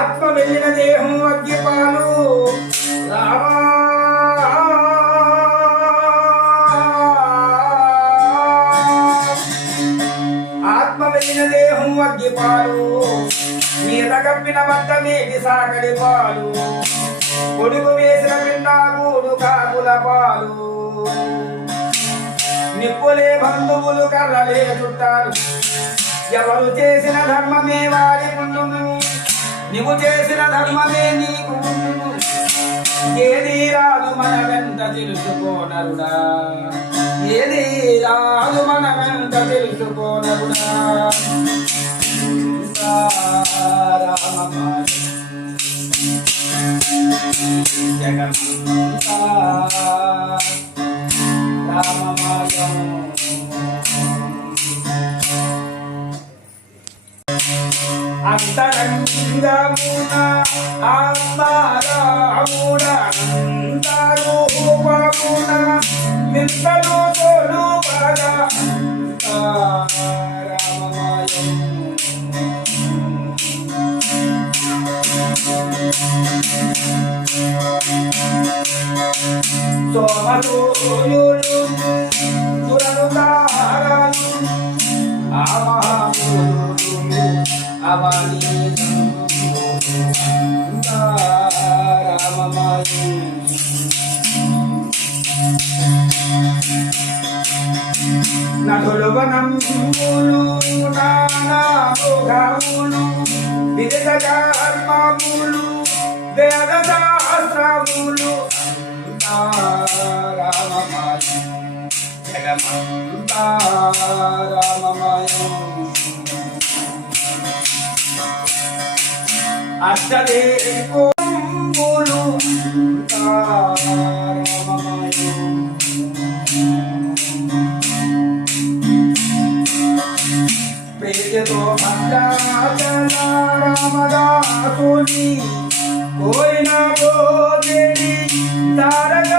ఆత్మ వెళ్ళిన దేహం అగ్గిపాలు రామా ఆత్మ వెళ్ళిన దేహం అగ్గిపాలు నీత కప్పిన భర్త మేటి సాగడి పాలు కొడుకు వేసిన పిండాగూడు కాకుల పాలు నిప్పులే బంధువులు కర్రలే చుట్టారు ఎవరు చేసిన ధర్మమే వారి ముందును నువ్వు చేసిన ధర్మమే నీకు ముందును ఏది రాదు మన వెంట తెలుసుకోనరుడా ఏది రాదు మన వెంట తెలుసుకోనరుడా జగమంతా రామమాయం అంతరంగమున ఆత్మారాముడంతరూపమున మింతలు తొలుపద రామమాయం సోమసూర్యులు సురనుతారలు ఆ మహాపురులు అవని రామమాయం నదులు వనములు నానాములు వివిధ కర్మములు వేద శాస్త్రములు రామమాయం జగమంతా రామమాయం అష్టదేకులు రామమాయం ప్రేయతో భక్తాచల రామదాసుని కోరిన గోదేవి తారక